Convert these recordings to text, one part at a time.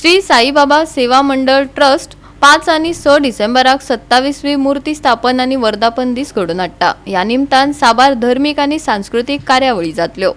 श्री साईबाबा सेवा मंडळ ट्रस्ट 5 आणि 6 डिसेंबराक 27वी मूर्ती स्थापन आणि वर्धापन दीस घडून हाडटा। या निमतान साबार धर्मीक आणि सांस्कृतिक कार्यावळी जातल्यो।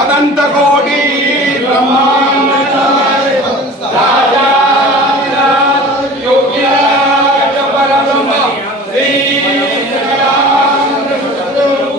अनंत कोटि ब्रह्मांड राजा योगी परब्रह्म श्री सच्चिदानंद सद्गुरु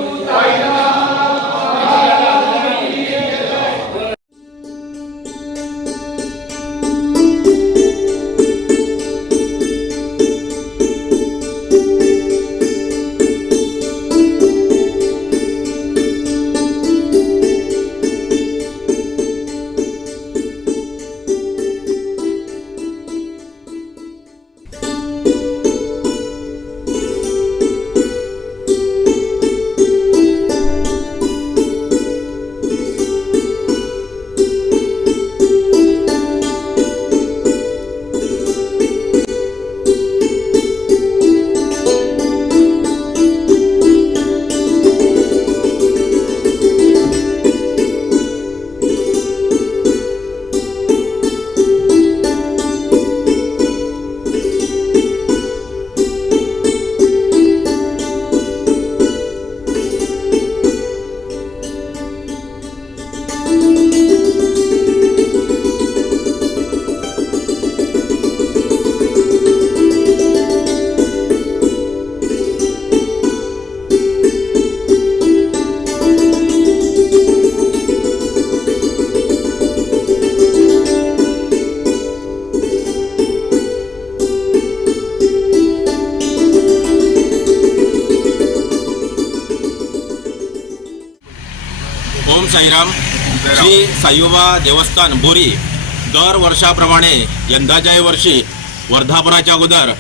ओम साईराम। श्री साईबाबा देवस्थान बोरी दर वर्षाप्रमाणे यंदाच्याही वर्षी वर्धापनाच्या अगोदर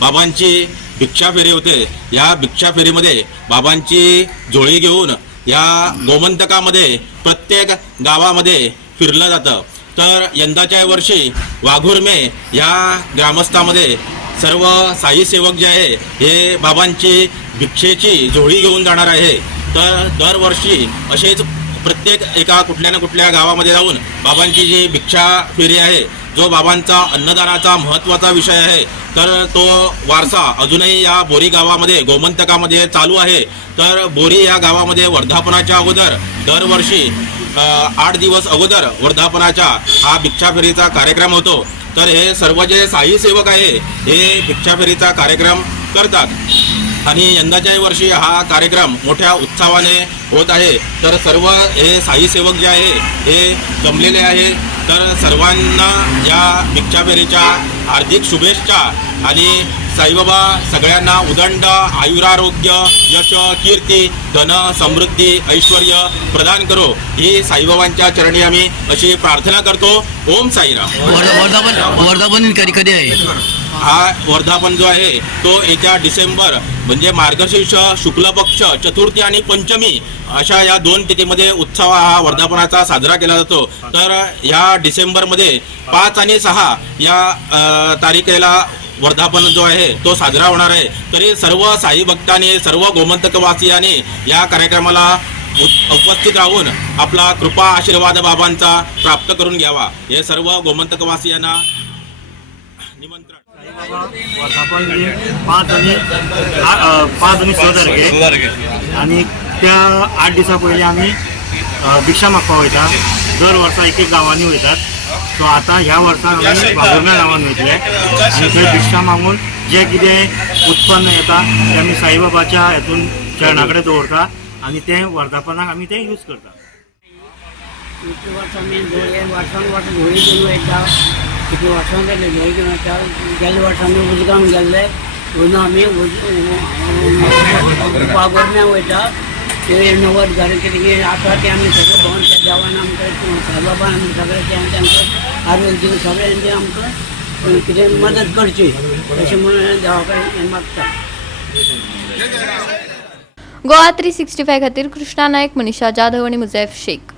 बाबांची भिक्षा फेरी होते। या भिक्षा फेरीमध्ये बाबांची झोळी घेऊन या गोमंतकामध्ये प्रत्येक गावामध्ये फिरलं जातं। तर यंदाच्या वर्षी वाघुर्मे या ग्रामस्थामध्ये सर्व साई सेवक जे आहे हे बाबांची भिक्षेची झोळी घेऊन जाणार आहे। तर दरवर्षी असेच प्रत्येक एका कुठल्या ना कुठल्या गावामध्ये जाऊन बाबांची जी भिक्षा फेरी आहे, जो बाबांचा अन्नदानाचा महत्त्वाचा विषय आहे, तर तो वारसा अजूनही या बोरी गावामध्ये गोमंतकामध्ये चालू आहे। तर बोरी या गावामध्ये वर्धापनाच्या अगोदर दरवर्षी 8 दिवस अगोदर वर्धापनाच्या हा भिक्षा फेरीचा कार्यक्रम होतो। तर हे सर्व जे साई सेवक आहे हे भिक्षा फेरीचा कार्यक्रम करतात आणि यंदाच्या वर्षी हा कार्यक्रम मोठ्या उत्साहाने होत आहे। तर सर्व हे साई सेवक जे आहे हे जमलेले आहे। तर सर्वांना या भिक्षा फेरीच्या हार्दिक शुभेच्छा आणि साईबाबा सगळ्यांना उदंड आयुरारोग्य यश कीर्ती धन समृद्धी ऐश्वर्य प्रदान करो ही साईबाबांच्या चरणी आम्ही अशी प्रार्थना करतो। ओम साईराम। वर्धापन कधी आहे? हा वर्धापन जो आहे तो येत्या डिसेंबर म्हणजे मार्गशीर्ष शुक्ल पक्ष चतुर्थी आणि पंचमी अशा या 2 तिथीमध्ये उत्सव हा वर्धापनाचा साजरा केला जातो। तर या डिसेंबरमध्ये 5 आणि 6 या तारखेला वर्धापन जो आहे तो साजरा होणार आहे। तरी सर्व साई भक्तांनी सर्व गोमंतकवासियांनी या कार्यक्रमाला उपस्थित राहून आपला कृपा आशीर्वाद बाबांचा प्राप्त करून घ्यावा हे सर्व गोमंतकवासियांना निमंत्रण। वर्धापन दिन 5 आणि 6 तारखे आणि त्या 8 दिसा पयलीं आमी भिक्षा मागपाक वयता। दर वर्सा एक गांवांनी वयतात। सो आता ह्या वर्साक आमी वाघुर्म्या गांवांत वयतले आनी थंय भिक्षा मागून जे कितें उत्पन्न येता तें आमी साईबाबाच्या हेतून चरणा कडेन दवरता आनी तें वर्धापनाक आमी तें यूज करता। किती वर्सां आमी वर्सान वर्स धुळी घेवन वयता किती वर्सां जाली धुळी घेवन वयता गेल्या वर्सा आमी उजगांव गेल्ले म्हणून आमी वागोरम्या वयता ते 90 घर कितें आसा ते आमी सगळे भोंवन त्या देवान आमकां साईबाबान आमी सगळे तेंकां आरोग्य दिवन सगळ्यांची आमकां कितें मदत करची अशें म्हणून देवा कडेन मागता. गोवा 365 खातीर कृष्णा नायक, मनीषा जाधव आणि मुजैफ शेख.